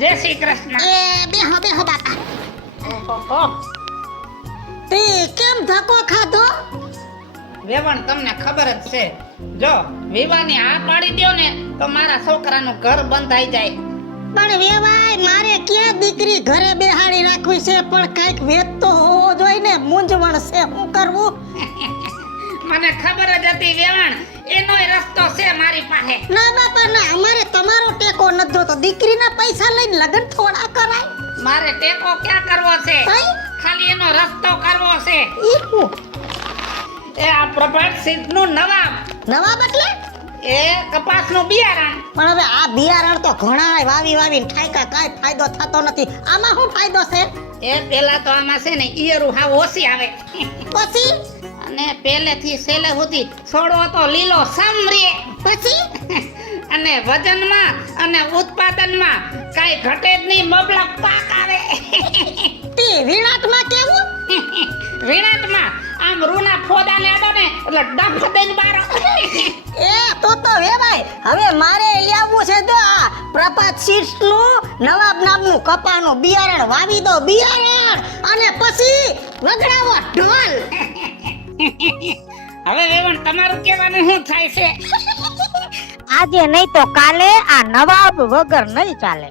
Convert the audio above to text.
જય શ્રી કૃષ્ણ. એ બેહો બેહો બાપા. ઓહો, તે કેમ ધક્કો ખાધો? વેવણ તમને ખબર જ છે, જો વિવાની આ પાડી દ્યો ને તો મારા છોકરાનું ઘર બંધાઈ જાય. પણ વેવાય મારે ક્યાં દીકરી ઘરે બેહાડી રાખવી છે, પણ કઈક વેત તો હોવો જોઈએ ને. મૂંઝવણ છે, શું કરવું? મને ખબર જ હતી વેવણ, એનોય રસ્તો છે મારી પાસે. ના બાપા ના, અમારે તમારો ટેકો નથી જોતો. દીકરીના પૈસા લઈને લગ્ન થોડા કરાય. મારે ટેકો ક્યાં કરવો છે, ભાઈ ખાલી એનો રસ્તો કરવો છે. ઈ હું એ આ પ્રભાત સિંહનું નવાબ, નવાબ એટલે? એ કપાસનું બિયારણ. પણ હવે આ બિયારણ તો ઘણા વાવી વાવીને ઠાયકા, કાંઈ ફાયદો થતો નથી. આમાં શું ફાયદો છે? એ પેલા તો આમાં છે ને ઈયરું હાવ ઓછી આવે, પછી અને પહેલેથી છેલ્લે સુધી છોડવો તો લીલો સમ રે. પછી અને વજનમાં અને ઉત્પાદનમાં કાંઈ ઘટે જ નહીં, મબલા પાક આવે. તે વિરાટમાં કેવું? વિરાટમાં આમ રૂના ફોદાને આડો ને એટલે ડફ દઈને બાર. એ તો વેવાય હવે મારે લેવું છે જો આ પ્રભાત સીડ્સનું નવાબ નામનું કપાનું બિયારણ વાવી દો, બિયારણ, અને પછી વગડાવો ઢોલ. હવે વેવણ તમારું કહેવાનું શું થાય છે? આજે નહીં તો કાલે આ નવાબ વગર નહીં ચાલે.